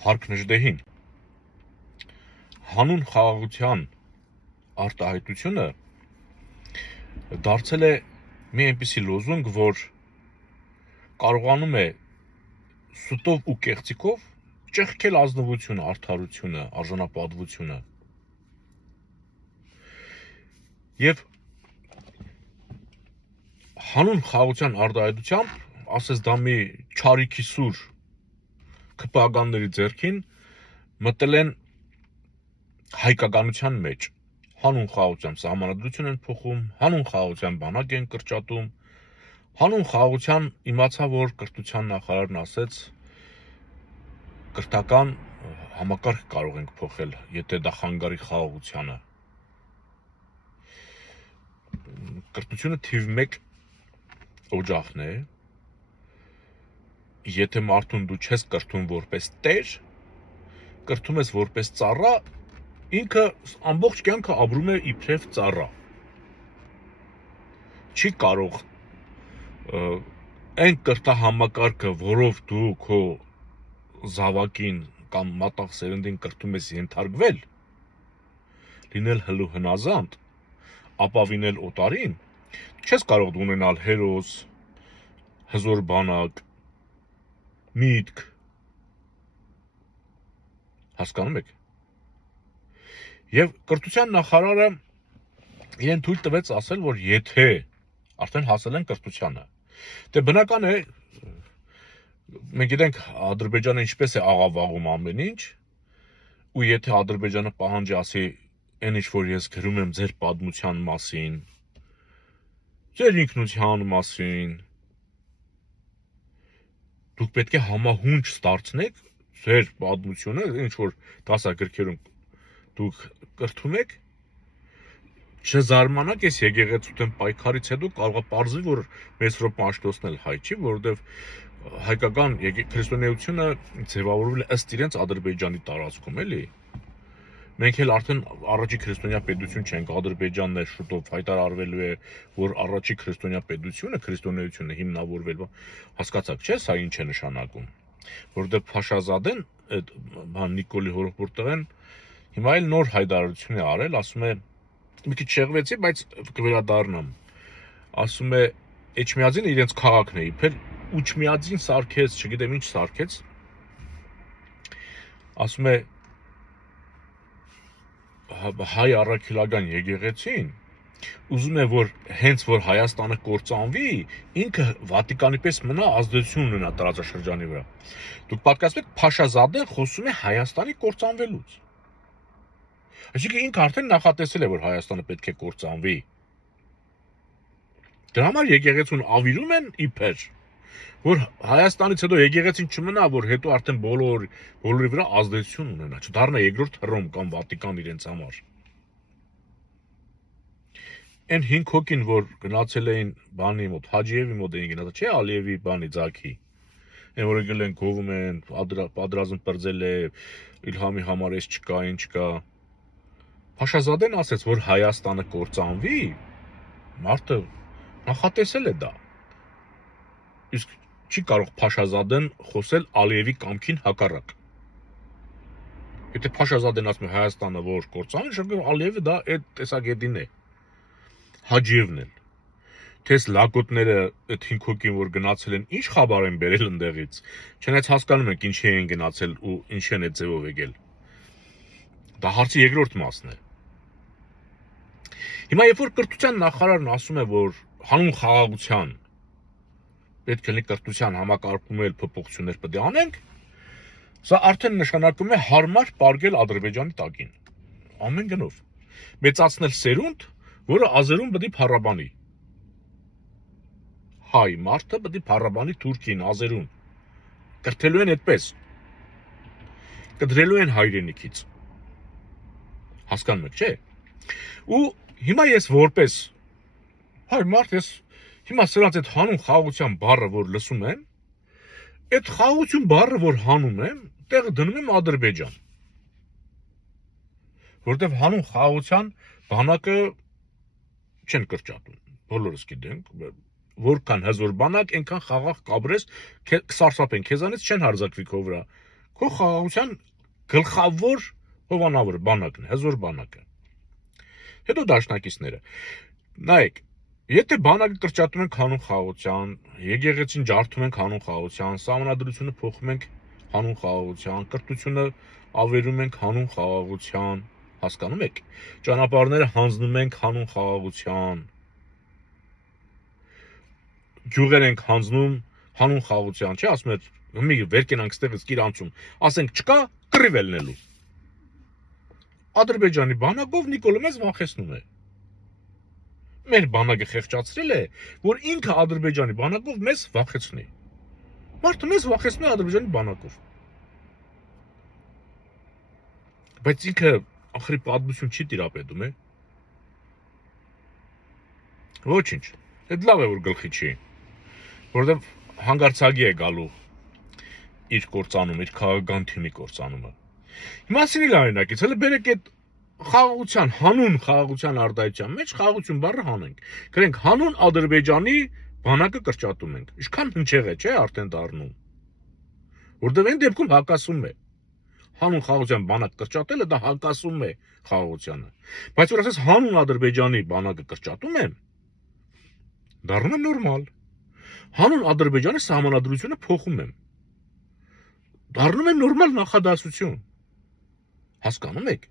Հարկ նժդեհին հանուն խաղաղության արտահայտությունը դարձել է մի այնպիսի լոզունգ, որ կարողանում է սուտով ու կեղծիկով ճեղքել ազնվությունը, արդարությունը, արժանապատվությունը։ Եվ հանուն խաղաղության արտահայտությամբ, ասես դա մի չարիքի սուր քպականների ձեռքին մտել են հայկականության մեջ, հանուն խաղաղության սահմանադրություն են փոխում, հանուն խաղաղության բանակ են կրճատում, հանուն խաղաղության իմացա, որ կրթության նախարարն ասեց, կրթական համակարգ կարող ենք փոխել, եթե դա խանգարի խաղաղությանը։ Կրթությունը թիվ 1 օջախն է, եթե մարդուն դու չես կրթում որպես տեր, կրթում ես որպես ծառա, ինքը ամբողջ կյանքը ապրում է իբրև ծառա։ Չի կարող այն կրթահամակարգը, որով դու քո զավակին կամ մատաղ սերնդին կրթում ես ենթարկվել, լինել հլու հնազանդ, ապավինել օտարին, չես կարող դու ունենալ հերոս, հզոր բանակ, միտք, հասկանում եք։ Եվ կրթության նախարարը իրեն թույլ տվեց ասել, որ եթե արդեն հասել են կրթությանը, դե բնական է, մենք գիտենք Ադրբեջանը ինչպես է աղավաղում ամեն ինչ, ու եթե Ադրբեջանը պահանջի ասի, այն ինչ որ ես գրում եմ ձեր պատմության մասին, ձեր ինքնության մասին, դուք պետք է համահունչ ստացնեք ձեր պատմությունը, ինչ որ դասագրքերում դուք կրթում եք, չզարմանաք, ես եկեղեցուտեն պայքարից հետո կարող է պարզվի, որ Մեսրոպ Մաշտոցն էլ հայ չի, որովհետև հայկական քրիստոնեությունը ձևավորվել է ըստ իրենց Ադրբեջանի տարածքում, էլի։ Մենք էլ արդեն առաջի քրիստոնյա պետություն չենք, Ադրբեջանն է շուտով հայտարարվելու է, որ առաջի քրիստոնյա պետությունը, քրիստոնեությունը հիմնավորվել, հասկացաք, չէ՞, սա ինչ է նշանակում, որովհետև Փաշազադեն, այդ Նիկոլի հորեղբորդ տղեն, հիմա էլ նոր հայտարարություն է արել, ասում է, մի քիչ շեղվեցի, բայց կվերադառնամ, ասում է, Էջմիածինը իրենց քաղաքն է իբր, Ուչմիածին սարքեց, չգիտեմ ինչ սարքեց, ասում է, հայ առաքելական եկեղեցին ուզում է, որ հենց որ Հայաստանը կործանվի, ինքը Վատիկանի պես մնա ազդեցություն ունենա տարածաշրջանի վրա։ Դուք պատկերացնեք, Փաշազադեն խոսում է Հայաստանի կործանվելուց։ Այսինքն ինքը արդեն նախատեսել է, որ Հայաստանը պետք է կործանվի։ Դրա համար եկեղեցուն ավիրում են իբր, որ Հայաստանից հետո եկեղեցին չմնա, որ հետո արդեն բոլորի վրա ազդեցություն ունենա, չդառնա երկրորդ Հռոմ կամ Վատիկան իրենց համար։ Այն 5 հոգին, որ գնացել էին բանի մոտ, Հաջիևի մոտ էին գնացել, չէ՞ Ալիևի բանի ձագի։ Այն որ եկել են գովում են, պատրազմ պրծել է, Իլհամի համար էս չկա, ինչ չկա։ Փաշազադեն ասեց, որ Հայաստանը կործանվի, մարդը նախատեսել է դա։ Իսկ չի կարող Փաշազադեն խոսել Ալիևի կամքին հակառակ։ Եթե Փաշազադեն ասում է Հայաստանը որ կործանվի, շնորհիվ Ալիևը դա այդ տեսակետին է։ Հաջիևն էլ։ Թես լակոտները այդ 5 հոգին որ գնացել են, ինչ խաբար են բերել ընդեղից։ Չնայած հասկանում եք ինչի են գնացել ու ինչ են այդ ձևով եկել։ Դա հարցի երկրորդ մասն է։ Հիմա երբ որ կրթության նախարարն ասում է, որ հանուն խաղաղության պետք է կրթության համակարգում էլ փոփոխություններ պետք է անենք, սա արդեն նշանակում է հարմար պարգել Ադրբեջանի տակին։ Ամեն գնով։ Մեծացնել սերունդ, որը ազերուն պետք է փառաբանի։ Հայ մարդը պետք է փառաբանի Թուրքին, ազերուն։ Կրթելու են այդպես։ Կդրելու են հայրենիքից։ Հասկանում եք, չէ՞։ Ու հիմա ես որպես հայ մարդ ես հիմա սրանց այդ հանուն խաղաղության բառը որ լսում եմ, այդ խաղաղություն բառը որ հանում եմ, տեղը դնում եմ Ադրբեջան։ Որտեվ հանուն խաղաղության բանակը չեն կրճատում, բոլորս գիտենք, որքան հզոր բանակ, այնքան խաղաղ կաբրես, կսարսափեն քեզանից, չեն հարձակվի քո վրա, Քո խաղաղության գլխավոր հովանավորը բանակն է, հզոր բանակը։ Հետո դաշնակիցները։ Նայեք, եթե բանակը կրճատում ենք հանուն խաղաղության, եկեղեցին ջարդում ենք հանուն խաղաղության, սահմանադրությունը փոխում ենք հանուն խաղաղության, կրթությունը ավերում ենք հանուն խաղաղության, հասկանում եք, ճանապարհները հանձնում ենք հանուն խաղաղության, գյուղեր ենք հանձնում հանուն խաղաղության, չէ՞, ասում եք, մի վեր կենանք ստեղից կիրանցում, ասենք չկա, կռիվ ելնելու։ Ադրբեջանի բանակով Նիկոլը մեզ վախեցնում է։ Մեր բանակը խեղճացրել է, որ ինքը Ադրբեջանի բանակով մեզ վախեցնի։ Մարդը մեզ վախեցնում է Ադրբեջանի բանակով։ Բայց ինքը ախրի պատմություն չի տիրապետում, է։ Ոչինչ։ Այդ լավ է որ գլխի չի, որովհետև հանգարցագի է գալու իր կործանում, իր քաղաքական թիմի կործանումը։ Հիմա սիրելի օրինակից, հələ բերեք այդ խաղաղության, հանուն խաղաղության արտահայտության մեջ խաղաղություն բառը հանենք։ Գրենք հանուն Ադրբեջանի բանակը կրճատում ենք։ Ինչքան հնչեղ է, չէ՞, արդեն դառնում։ Որտեղ այն դեպքում հակասում է։ Հանուն խաղաղության բանակ կրճատելը դա հակասում է խաղաղությանը։ Բայց որ ասես հանուն Ադրբեջանի բանակը կրճատում եմ, դառնում է նորմալ։ Հանուն Ադրբեջանի սահմանադրությունը փոխում եմ։ Դառնում է նորմալ նախադասություն։ Հասկանում եք։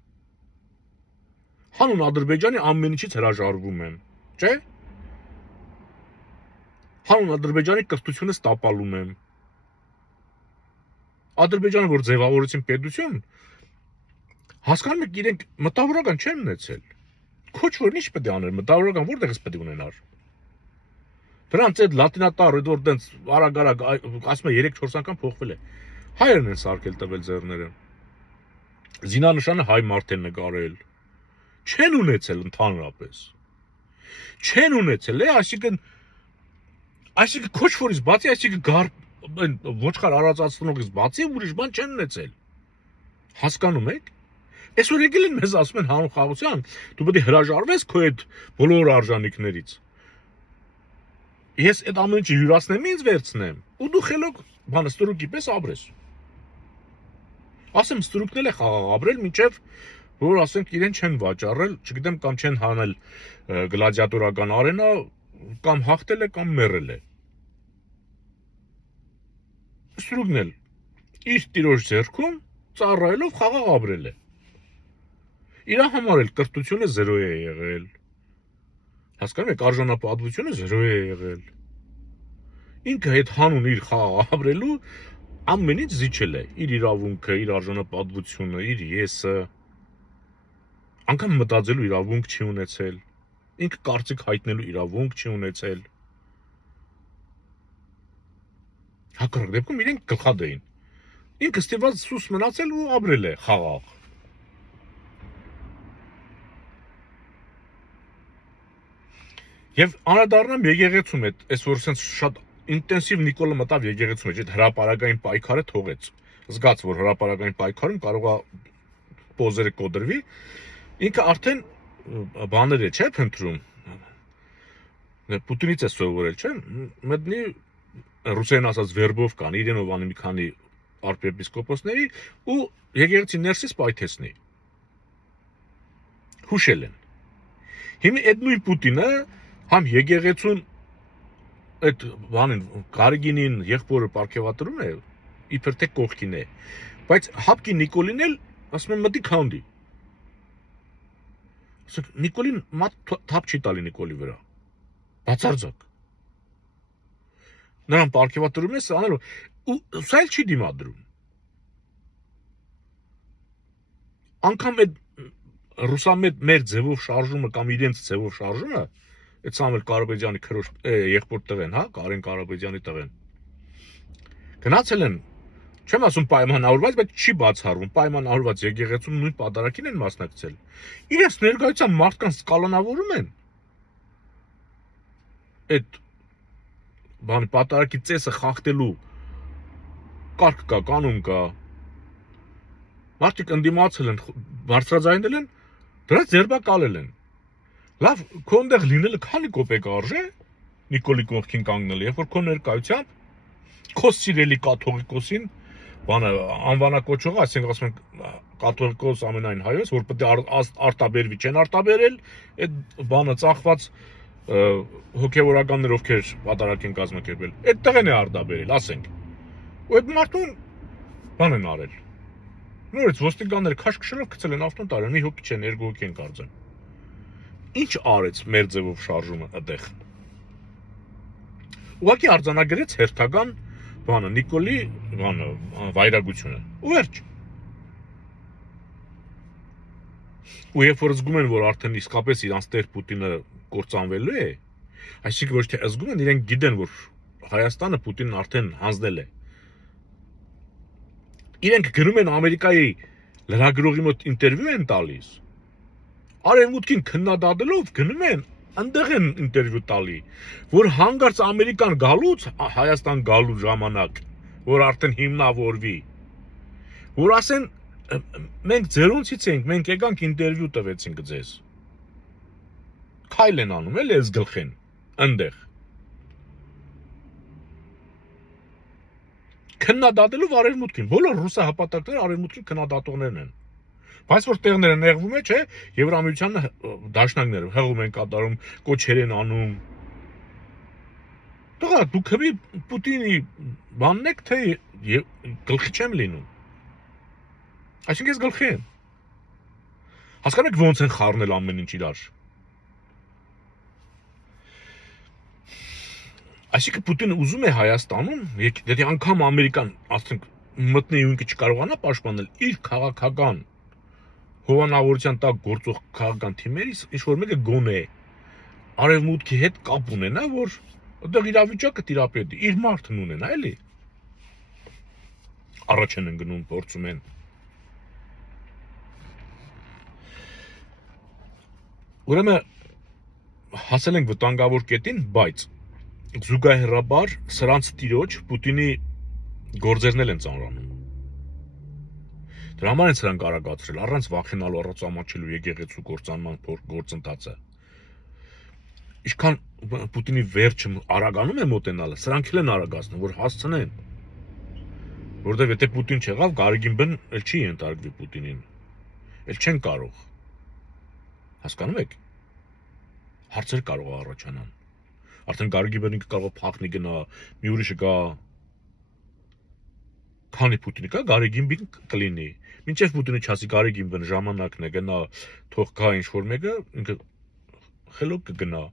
Հանուն Ադրբեջանի ամեն ինչից հրաժարվում եմ, չէ՞։ Հանուն Ադրբեջանի կրթությունը ստապալում եմ։ Ադրբեջանը որ ձևավորեցին պետություն, հասկանում եք, իրենք մտավորական չեն ունեցել։ Քոչ որ ինչ պետք է աներ, մտավորական որտեղից պետք է ունենար։ Դրանց այդ լատինատար, այդ որ տենց արագ-արագ, ասում է 3-4 անգամ փոխվել է։ Հայերն են սարքել տվել ձեռները։ Զինանշանը հայ մարդ են նկարել։ Չեն ունեցել ընդհանրապես։ Չեն ունեցել, այսինքն քոչ որից բացի, այսինքն ոչխար արածացնողից բացի ուրիշ բան չեն ունեցել։ Հասկանում եք։ Այսօր եկել են մեզ ասում են հանուն խաղաղության, դու պետք է հրաժարվես քո այդ բոլոր արժանինքներից։ Ես այդ ամեն ինչը յուրացնեմ, ինձ վերցնեմ, ու դու խելոք բանը ստրուկի պես ապրես։ Ասեմ ստրուկն էլ է խաղաղ ապրել, մինչև որ ասենք իրեն չեն վաճառել, չգիտեմ, կամ չեն հանել գլադիատորական արենա, կամ հաղթել է, կամ մեռել է։ Ստրուկն էլ իր տիրոջ ձեռքում ծառայելով խաղաղ ապրել է։ Իր համար էլ կրթությունը 0 է եղել։ Հասկանում եք, արժանապատվությունը 0 է եղել։ Ինքը այդ հանուն իր խաղաղ ապրելու ամեն ինչ զիջել է, իր իրավունքը, իր արժանապատվությունը, իր եսը, անգամ մտածելու իրավունք չի ունեցել, ինքը կարծիք հայտնելու իրավունք չի ունեցել։ Հակառակ դեպքում իրենք գլխադ էին։ Ինքը ստիպված սուս մնացել ու ապրել է խաղաղ։ Եվ անդրադառնամ եկեղեցում այս որ sense շատ ինտենսիվ Նիկոլը մտավ եկեղեցու մեջ, այդ հրապարակային պայքարը թողեց։ Զգաց, որ հրապարակային պայքարում կարող է պոզերը կոդրվի, ինքը արդեն բաներ է, չէ՞, փնտրում։ Պուտինից է սովորել, չէ՞։ Մտնի ռուսերեն ասած վերբով կան, իրենով անի մի քանի արքեպիսկոպոսների ու եկեղեցի ներսից պայթեցնի։ Հուշել են։ Հիմա այդ նույն Պուտինը համ եկեղեցուն այդ բանին Գարիգինին եղբորը պարգևատրում է, իբր թե կողքին է, բայց հապկի Նիկոլին էլ ասում են մտի քանդի։ Ասենք Նիկոլին մատ թափ չի տալի Նիկոլի վրա։ Բացարձակ։ Նրան պարգևատրում է սա անելով ու սա էլ չի դիմադրում։ Անկամ այդ ռուսամետ մեր ձևով շարժումը կամ իրենց ձևով շարժումը, այդ Սամվել Կարապետյանի քրոջ եղբոր տղեն, հա, Կարեն Կարապետյանի տղեն։ Գնացել են, չեմ ասում պայմանավորված, բայց չի բացառվում, պայմանավորված եկեղեցում նույն պատարագին են մասնակցել։ Իրենց ներկայությամբ մարդկանց կալանավորում են։ Այդ բանի պատարագի ծեսը խախտելու կարգ կա, կանոն կա։ Մարդիկ ընդդիմացել են, բարձրաձայնել են, դրանց ձերբակալել են։ Լավ, քո այնտեղ լինելը քանի կոպեկ արժե Նիկոլի կողքին կանգնելը, երբ որ քո ներկայությամբ քո սիրելի կաթողիկոսին բանը անվանակոչողը, այսինքն ասում ենք կաթողիկոս ամենայն հայոց, որ պետք է արտաբերվի, չեն արտաբերել, այդ բանը ծախված հոգևորականներ ովքեր պատարակ են կազմակերպել, այդտեղ են արտաբերել, ասենք։ Ու այդ մարդուն բան են արել։ Նորից ոստիկանները քաշքշելով գցել են ավտոն տարել, մի հոգի չեն, երկու հոգի են կարծեմ։ Ինչ արեց մեր ձևով շարժումը այդտեղ։ Ուղղակի արձանագրեց հերթական բանը Նիկոլի բանը վայրագությունը։ Ու վերջ։ Ու երբ որ զգում են, որ արդեն իսկապես իրանց տեր Պուտինը կործանվելու է, այսինքն ոչ թե զգում են, իրենք գիտեն, որ Հայաստանը Պուտինն արդեն հանձնել է։ Իրենք գնում են Ամերիկայի լրագրողի մոտ ինտերվյու են տալիս։ Արևմուտքին քննադատելով գնում են, այնտեղ են ինտերվյու տալի, որ հանգարց Ամերիկան գալուց, Հայաստան գալու ժամանակ, որ արդեն հիմնավորվի, որ ասեն, մենք ձերոնցից ենք, մենք եկանք ինտերվյու տվեցինք ձեզ։ Քայլ են անում, էլ ես գլխեն, այնտեղ։ Քննադատելով արևմուտքին, բոլոր ռուսահապատակները արևմուտքի քննադատողներն են։ Բայց որ տեղները նեղվում է, չէ, Եվրամիության դաշնակները հեղում են կատարում, կոչեր են անում։ Տղա, դուք հրի Պուտինի բանն եք, թե գլխի չեմ լինում։ Այսինքն ես գլխի եմ։ Հասկանում եք ոնց են խառնել ամեն ինչ իրար։ Այսինքն Պուտինը ուզում է Հայաստանում, եթե անգամ Ամերիկան, ասենք, մտնի ու ինքը չկարողանա պաշտպանել իր քաղաքական հովանավորության տակ գործող քաղաքական թիմերից, ինչ-որ մեկը գոնե արևմուտքի հետ կապ ունենա, որ այդտեղ իրավիճակը տիրապետի, իր մարդն ունենա, էլի։ Առաջ են ընկնում, փորձում են։ Ուրեմն հասել ենք վտանգավոր կետին, բայց զուգահեռաբար սրանց տիրոջ Պուտինի գործերն են ծանրանում։ Դրա համար են սրանք արագացրել, առանց վախենալու, առանց ամաչելու եկեղեցու կործանման գործընթացը։ Ինչքան Պուտինի վերջը արագանում է մոտենալը, սրանք էլ են արագացնում, որ հասցնեն։ Որտեվ եթե Պուտին չեղավ, Գարեգին բն էլ չի ենթարկվի Պուտինին։ Էլ չեն կարող։ Հասկանում եք։ Հարցեր կարող է առաջանան։ Արդեն Գարեգին բնիկը կարող է փախնի գնա, մի ուրիշը գա։ Քանի Պուտինը կա, Գարեգին բին կլինի։ Մինչև Պուտինը չասի Գարեգին բն ժամանակն է գնա, թող գա ինչ-որ մեկը, ինքը խելոք կգնա։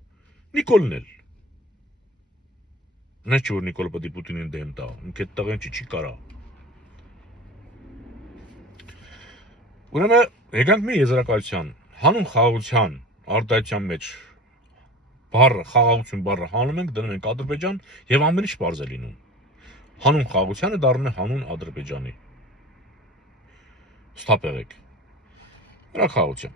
Նիկոլն էլ։ Նա չի որ Նիկոլը պետք է Պուտինին դեմ տա, ինքը այդ տղեն չի կարա։ Ուրեմն եկանք մի եզրակացության, հանուն խաղաղության արտահայտության մեջ բառը խաղաղություն բառը հանում ենք, դնում ենք Ադրբեջան եւ ամեն ինչ բարձ է լինում։ Հանուն խաղաղությանը դառնում է հանուն Ադրբեջանի։ Ստապ եղեք։ Հրա խաղաղություն։